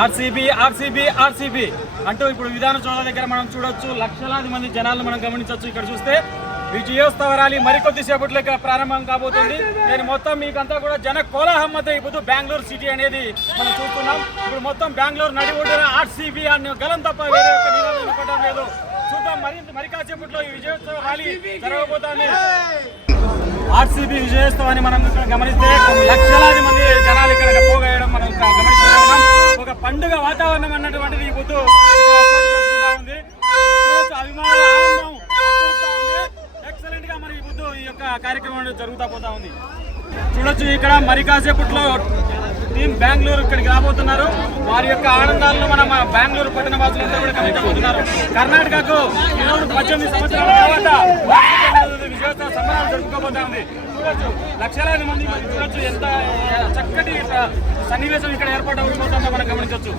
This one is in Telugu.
ఆర్సీబీ ఆర్సీబీ ఆర్సీబీ అంటూ ఇప్పుడు విధాన చౌద దగ్గర మనం చూడొచ్చు. లక్షలాది మంది జనాలను మనం గమనించవచ్చు. ఇక్కడ చూస్తే విజయోత్సవ ర్యాలీ మరికొద్ది సేపట్లో ఇక్కడ ప్రారంభం కాబోతుంది. నేను మొత్తం మీకంతా కూడా జన కోలాహం మధ్య ఇప్పుడు బెంగళూరు సిటీ అనేది మనం చూస్తున్నాం. ఇప్పుడు మొత్తం బెంగళూరు నడి ఒడ్డున ఆర్సీబీ అనే గలం తప్ప వేరే ఒక్క నినాదం వినపడడం లేదు. చూద్దాం మరి కాసేపట్లో ఈ విజయోత్సవ ర్యాలీ జరగబోతోంది. ఆర్సీబీ విజయోత్సవాన్ని మనం ఇక్కడ గమనిస్తే లక్షలాది మంది జనాలు ఇక్కడ పోగేయడం మనం గమనిస్తూ ఉన్నాం. ఒక పండుగ వాతావరణం అన్నటువంటిది ఈ పొద్దు ఉంది. అభిమానుల ఆనందం ఎక్సలెంట్ గా మరి ఈ పొద్దు ఈ యొక్క కార్యక్రమం జరుగుతూ పోతా ఉంది. చూడొచ్చు ఇక్కడ మరి కాసేపట్లో టీం బెంగళూరు ఇక్కడికి రాబోతున్నారు. వారి యొక్క ఆనందాలను మన బెంగళూరు పట్టణ వాసులంతా కూడా గమనించబోతున్నారు. కర్ణాటకకు 18 సంవత్సరాల తర్వాత విజయోత్సవ సంబరాలు జరుపుకోబోతా ఉంది. చూడొచ్చు లక్షలాది మంది చూడొచ్చు ఎంత చక్కటి సన్నివేశం ఇక్కడ ఏర్పాటు అవుతుందో మనం గమనించవచ్చు.